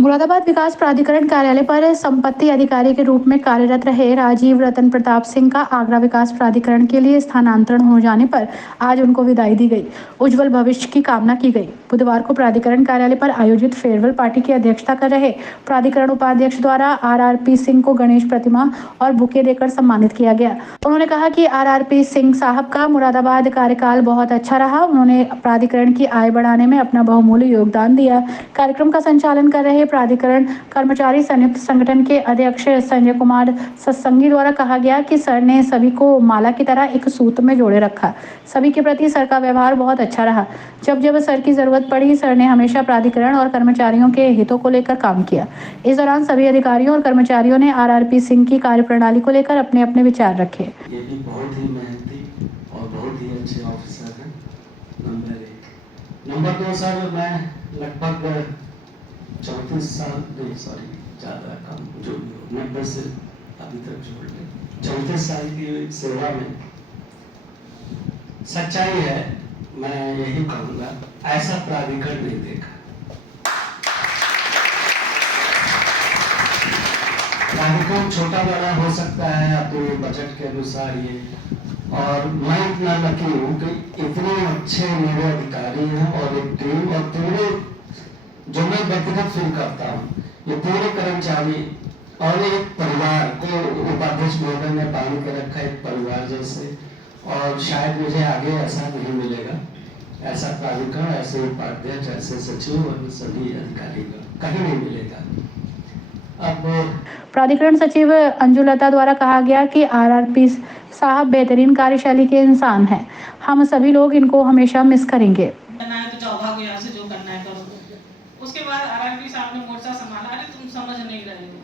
मुरादाबाद विकास प्राधिकरण कार्यालय पर संपत्ति अधिकारी के रूप में कार्यरत रहे राजीव रतन प्रताप सिंह का आगरा विकास प्राधिकरण के लिए स्थानांतरण हो जाने पर आज उनको विदाई दी गई। उज्जवल भविष्य की कामना की गई। बुधवार को प्राधिकरण कार्यालय पर आयोजित फेयरवेल पार्टी की अध्यक्षता कर रहे प्राधिकरण उपाध्यक्ष द्वारा आरआरपी सिंह को गणेश प्रतिमा और बुके देकर सम्मानित किया गया। उन्होंने कहा कि आरआरपी सिंह साहब का मुरादाबाद कार्यकाल बहुत अच्छा रहा। उन्होंने प्राधिकरण की आय बढ़ाने में अपना बहुमूल्य योगदान दिया। कार्यक्रम का संचालन कर रहे प्राधिकरण कर्मचारी संयुक्त संगठन के अध्यक्ष संजय कुमार सत्संगी द्वारा कहा गया कि सर ने सभी को माला की तरह एक सूत्र में जोड़े रखा। सभी के प्रति सर का व्यवहार बहुत अच्छा रहा। जब जब सर की जरूरत पड़ी, सर ने हमेशा प्राधिकरण और कर्मचारियों के हितों को लेकर काम किया। इस दौरान सभी अधिकारियों और कर्मचारियों ने आरआरपी सिंह की कार्यप्रणाली को लेकर अपने अपने विचार रखे। ये भी बहुत ही मेहनती और बहुत ही अच्छे ऑफिसर हैं। नंबर 1। नंबर 2 सर, मैं लगभग 34 साल नहीं सॉरी ज़्यादा कम जो 90 से अभी तक जोड़ ले 34 साल की सेवा में सच्चाई है, मैं यही कहूँगा, ऐसा प्राधिकरण नहीं देखा। प्राधिकरण छोटा बड़ा हो सकता है अपने बजट के अनुसार ये, और मैं इतना लकी हूँ कि इतने अच्छे मेरे अधिकारी हैं और एक टीम और पूरे जो मैं व्यक्तिगत फील करता हूँ, ये पूरे कर्मचारी और एक परिवार को उपाध्यक्ष महोदय ने बांध के रखा, एक परिवार जैसे। और शायद मुझे आगे ऐसा नहीं मिलेगा, ऐसा प्राधिकरण, ऐसे उपाध्यक्ष, ऐसे सचिव और सभी अधिकारी कहीं नहीं मिलेगा। अब प्राधिकरण सचिव अंजुलता द्वारा कहा गया कि आरआरपी साहब बेहतरीन कार्यशैली के इंसान हैं। हम सभी लोग इनको हमेशा मिस करेंगे। उसके बाद आरआरपी साहब ने मोर्चा संभाला। अरे तुम समझ नहीं रहे हो,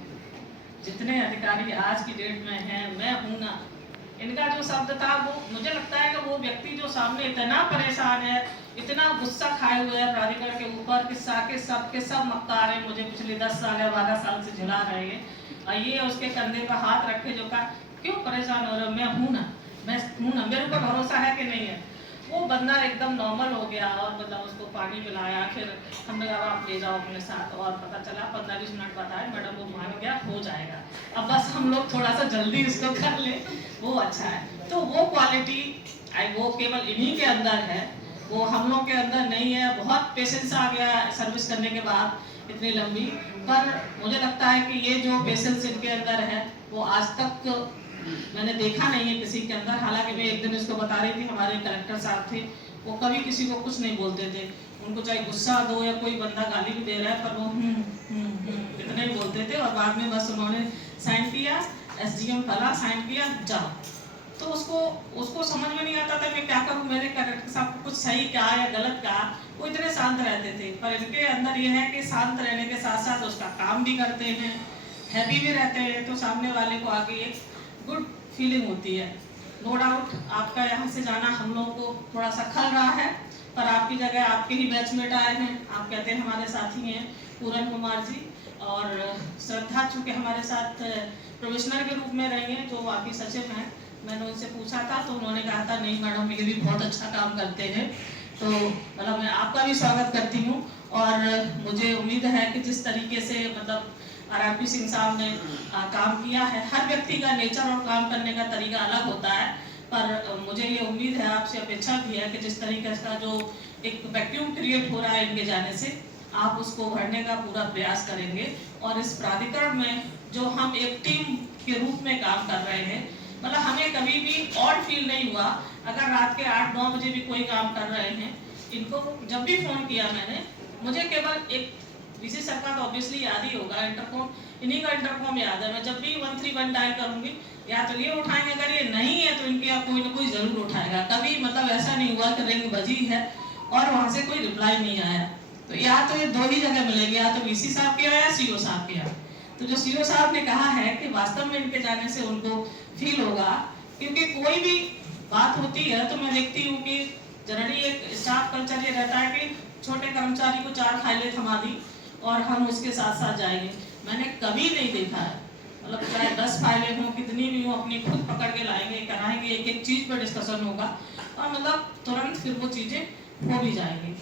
जितने अधिकारी आज की डेट में हैं, मैं हूं ना, इनका जो शब्द था वो मुझे लगता है कि वो व्यक्ति जो सामने इतना परेशान है, इतना गुस्सा खाए हुए है प्राधिकरण के ऊपर कि सब मक्कार है, मुझे पिछले 10 साल या 12 साल से झुला रहे हैं। और ये उसके कंधे पर हाथ रखे जो कहा क्यों परेशान हो रहे हो, मैं हूं ना, मेरे ऊपर भरोसा है कि नहीं है। वो बंदा एकदम नॉर्मल हो गया और मतलब उसको पानी पिलाया। फिर हमने कहा आप ले जाओ अपने साथ, और पता चला 15-20 मिनट बाद आए, मैडम वो मान गया, हो जाएगा, अब बस हम लोग थोड़ा सा जल्दी इसको कर ले, वो अच्छा है। तो वो क्वालिटी वो केवल इन्हीं के अंदर है, वो हम लोग के अंदर नहीं है। बहुत पेशेंस आ गया सर्विस करने के बाद इतनी लंबी, पर मुझे लगता है कि ये जो पेशेंस इनके अंदर है वो आज तक मैंने देखा नहीं है किसी के अंदर। हालांकि मैं एक दिन इसको बता रही थी, हमारे कलेक्टर साहब थे, वो कभी किसी को कुछ नहीं बोलते थे। उनको चाहे गुस्सा दो या कोई बंदा गाली भी दे रहा है, पर वो इतना ही बोलते थे। और बाद में बस उन्होंने साइन किया, एसडीएम फला साइन किया, जाओ। तो उसको समझ में नहीं आता था मैं क्या करूं, मेरे कलेक्टर साहब को कुछ सही कहा या गलत कहा। वो इतने शांत रहते थे, पर इनके अंदर ये है कि शांत रहने के साथ साथ उसका काम भी करते हैं, हैप्पी भी रहते हैं, तो सामने वाले को आगे एक गुड फीलिंग होती है। नो डाउट आपका यहाँ से जाना हम लोगों को थोड़ा सा खल रहा है, पर आपकी जगह आपके ही बैचमेट आए हैं, आप कहते हैं हमारे साथी हैं पूरन कुमार जी, और श्रद्धा चूँकि हमारे साथ प्रोफेशनल के रूप में रही हैं, जो बाकी सचिव हैं। मैंने उनसे पूछा था तो उन्होंने कहा था नहीं मैडम ये भी बहुत अच्छा काम करते हैं। तो मतलब मैं आपका भी स्वागत करती हूँ, और मुझे उम्मीद है कि जिस तरीके से मतलब आरआरपी सिंह साहब ने काम किया है, हर व्यक्ति का नेचर और काम करने का तरीका अलग होता है, पर मुझे ये उम्मीद है, आपसे अपेक्षा भी है कि जिस तरीके का जो एक वैक्यूम क्रिएट हो रहा है इनके जाने से, आप उसको भरने का पूरा प्रयास करेंगे। और इस प्राधिकरण में जो हम एक टीम के रूप में काम कर रहे हैं, मतलब हमें कभी भी ऑड फील नहीं हुआ अगर रात के 8-9 बजे भी कोई काम कर रहे हैं। इनको जब भी फोन किया मैंने, मुझे केवल एक वीसी सर का तो ऑब्वियसली याद ही होगा, इंटरकॉम इन्हीं का इंटरकॉम याद है। मैं जब भी 131 डायल करूंगी या तो ये उठाएंगे, अगर ये नहीं है तो इनके कोई ना कोई जरूर उठाएगा। कभी मतलब ऐसा नहीं हुआ कि रिंग बजी है और वहां से कोई रिप्लाई नहीं आया। तो या तो ये 2 ही जगह मिलेंगे, या तो वीसी साहब के या सीओ साहब के। तो जो सीओ साहब ने कहा है कि वास्तव में इनके जाने से उनको फील होगा, क्योंकि कोई भी बात होती है तो मैं देखती हूँ कि जनरली एक स्टाफ कल्चर ये रहता है कि छोटे कर्मचारी को 4 फाइलें थमा दी और हम उसके साथ साथ जाएंगे। मैंने कभी नहीं देखा है, मतलब चाहे 10 फाइलें हों, कितनी भी हों, अपनी खुद पकड़ के लाएंगे, कराएंगे, एक एक चीज पर डिस्कशन होगा और मतलब तुरंत फिर वो चीजें हो भी जाएंगी।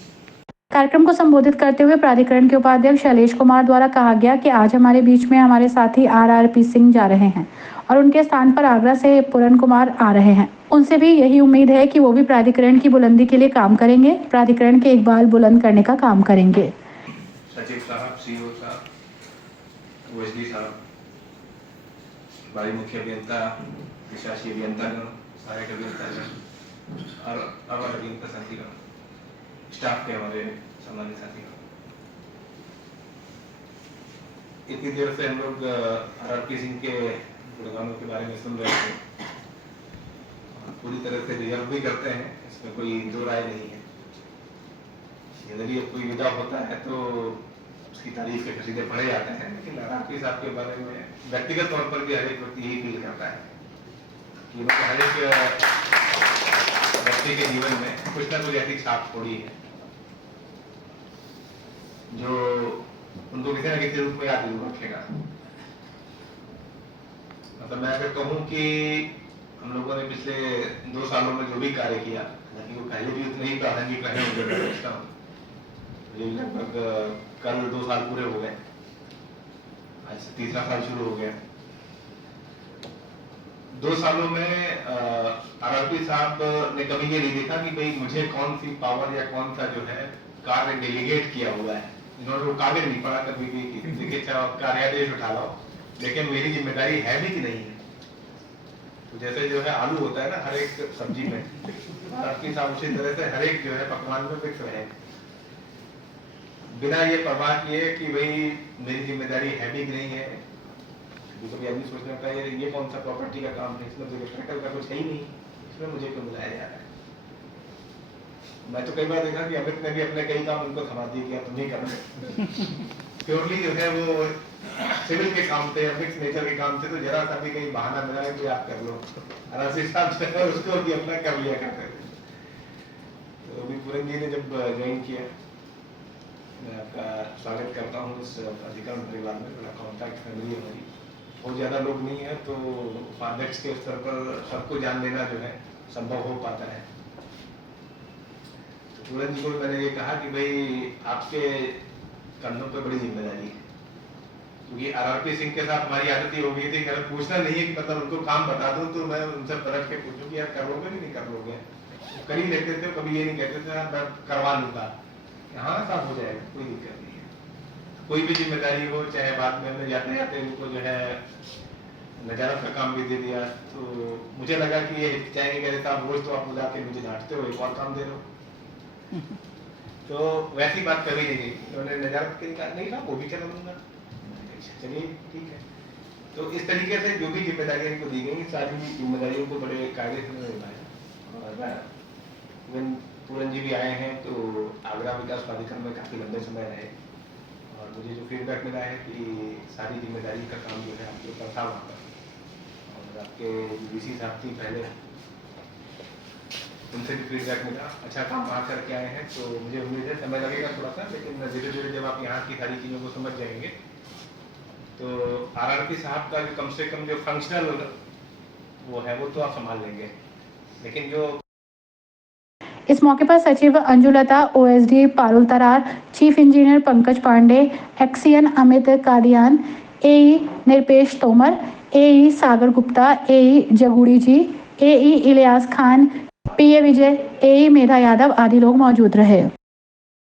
कार्यक्रम को संबोधित करते हुए प्राधिकरण के उपाध्यक्ष शैलेश कुमार द्वारा कहा गया कि आज हमारे बीच में हमारे साथी RRP सिंह जा रहे हैं और उनके स्थान पर आगरा से पूरन कुमार आ रहे हैं। उनसे भी यही उम्मीद है कि वो भी प्राधिकरण की बुलंदी के लिए काम करेंगे, प्राधिकरण के इकबाल बुलंद करने का काम करेंगे। सचिव साहब, CEO साहब, OSD साहब, हमारे मुख्य अभियंता, प्रशासकीय अभियंतागण, सहायक अभियंतागण और अवर अभियंता साथीगण, स्टाफ के हमारे सामान्य साथीगण, इतनी देर से हम लोग RRP सिंह के गुणगानों के बारे में सुन रहे थे। पूरी तरह से डिजर्व भी करते हैं, इसमें कोई दो राय नहीं है। यदि कोई विदा होता है तो उसकी तारीफ के कसीदे पढ़े जाते हैं, लेकिन RRP साहब के बारे में व्यक्तिगत तौर पर भी हर एक व्यक्ति यही फील करता है कि उन्होंने हर एक व्यक्ति के जीवन में कुछ ना कुछ ऐसी छाप छोड़ी है जो उनको किसी न किसी रूप में याद जरूर रखेगा। मतलब मैं अगर कहूँ कि हम लोगों ने पिछले 2 सालों में जो भी कार्य किया, हालांकि वो पहले भी उतने ही प्रासंगिक रहे होंगे, मैं समझता हूँ। मुझे लगभग कल 2 साल पूरे हो गए, आज से तीसरा साल शुरू हो गया। 2 सालों में RRP साहब ने कभी ये नहीं देखा कि भाई मुझे कौन सी पावर या कौन सा जो है कार्य डेलीगेट किया हुआ है। इन्होंने वो कागज नहीं पढ़ा कभी भी कि देखिए कार्यादेश उठा लो, लेकिन मेरी जिम्मेदारी है भी कि नहीं है। तो जैसे जो है आलू होता है ना हर एक सब्जी में, RRP साहब उसी तरह से हर एक जो है पकवान में फिक्स रहे, बिना ये परवाह किए कि भाई मेरी जिम्मेदारी है भी कि नहीं है। कभी आदमी सोचने लगता है ये कौन सा प्रॉपर्टी का काम है, इसमें तो इलेक्ट्रिकल का कुछ है ही नहीं, इसमें मुझे क्यों बुलाया जा रहा है। मैं तो कई बार देखा कि अमित ने भी अपने कई काम उनको थमा दिए कि तुम ही कर रहे। प्योरली जो है वो सिविल के काम थे, फिक्स नेचर के काम थे, तो जरा सा भी कहीं बहाना मिला है तो आप कर लो। RRP साहब जो है उसको भी अपना कर लिया करते थे। तो अभी पूरन जी ने जब ज्वाइन किया, मैं आपका स्वागत करता हूँ इस प्राधिकरण परिवार में। बड़ा कॉन्टैक्ट फैमिली हमारी, बहुत ज़्यादा लोग नहीं है, तो उपाध्यक्ष के स्तर पर सबको जान लेना जो है संभव हो पाता है। तो पूरन जी को मैंने ये कहा कि भाई आपके कंधों पर बड़ी जिम्मेदारी है, क्योंकि RRP सिंह के साथ हमारी आदत ये हो गई थी कि अगर पूछना नहीं है कि मतलब उनको काम बता दूं तो मैं उनसे परख के पूछूं कि यार कर लोगे कि नहीं कर लोगे। कर ही लेते थे, कभी ये नहीं कहते थे मैं करवा लूंगा, हाँ साफ हो जाएगा, कोई दिक्कत नहीं है। कोई भी जिम्मेदारी हो, चाहे बाद में हमने जाते जाते उनको जो है नजारत का काम भी दे दिया, तो मुझे लगा कि ये हिचकिचाएंगे, कहते साहब रोज तो आप बुला के मुझे डांटते हो, एक और काम दे दो। तो वैसी बात कभी नहीं गई, उन्होंने नजारत के लिए कहा नहीं साहब वो भी चला लूंगा, चलिए ठीक है। तो इस तरीके से जो भी जिम्मेदारियां इनको दी गई, सारी जिम्मेदारियों को बड़े कायदे से निभाया। और पूरन जी भी आए हैं तो आगरा विकास प्राधिकरण में काफ़ी लंबे समय रहे, और मुझे जो फीडबैक मिला है कि सारी जिम्मेदारी का काम जो है आपके ऊपर था वहाँ पर। और आपके DC साहब थी पहले, उनसे भी फीडबैक मिला, अच्छा काम वहाँ करके आए हैं। तो मुझे उम्मीद है समय लगेगा थोड़ा सा, लेकिन धीरे धीरे जब आप यहाँ की सारी चीज़ों को समझ जाएंगे तो RRP साहब का कम से कम जो फंक्शनल वो है वो तो आप संभाल लेंगे, लेकिन जो इस मौके पर सचिव अंजुलता, OSD पारुल तरार, chief engineer Pankaj Pandey, एक्सियन Amit Kadian, AE निरपेश Tomar, AE सागर गुप्ता, AE जगूड़ी जी, AE इलियास खान, PA विजय, AE मेधा यादव आदि लोग मौजूद रहे।